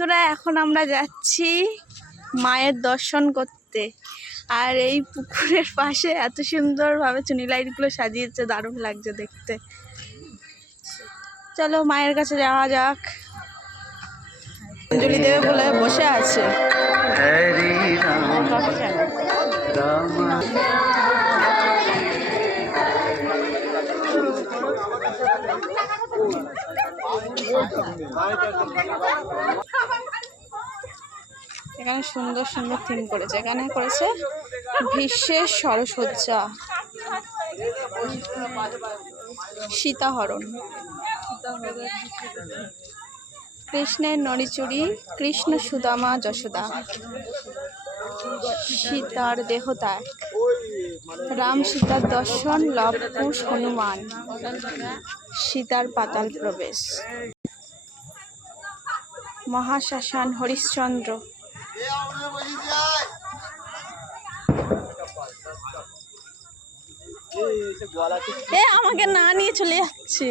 বন্ধুরা এখন আমরা যাচ্ছি মায়ের দর্শন করতে। আর এই পুকুরের পাশে এত সুন্দরভাবে চুনি লাইটগুলো সাজিয়েছে, দারুণ লাগছে দেখতে। চলো মায়ের কাছে যাওয়া যাক। অঞ্জলি দেবে বলে বসে আছে। এখানে সুন্দর সুন্দর থিম করেছে। এখানে করেছে বিশেষ সরসজ্জা, সীতাহরণ, কৃষ্ণের নড়িচুড়ি, কৃষ্ণ সুদামা যশোদা, সীতার দেহত্যাগ, রাম সীতার দর্শন, লব কুশ হনুমান, সীতার পাতাল প্রবেশ, মহাশ্মশান হরিশ্চন্দ্র। আমাকে না নিয়ে চলে যাচ্ছে।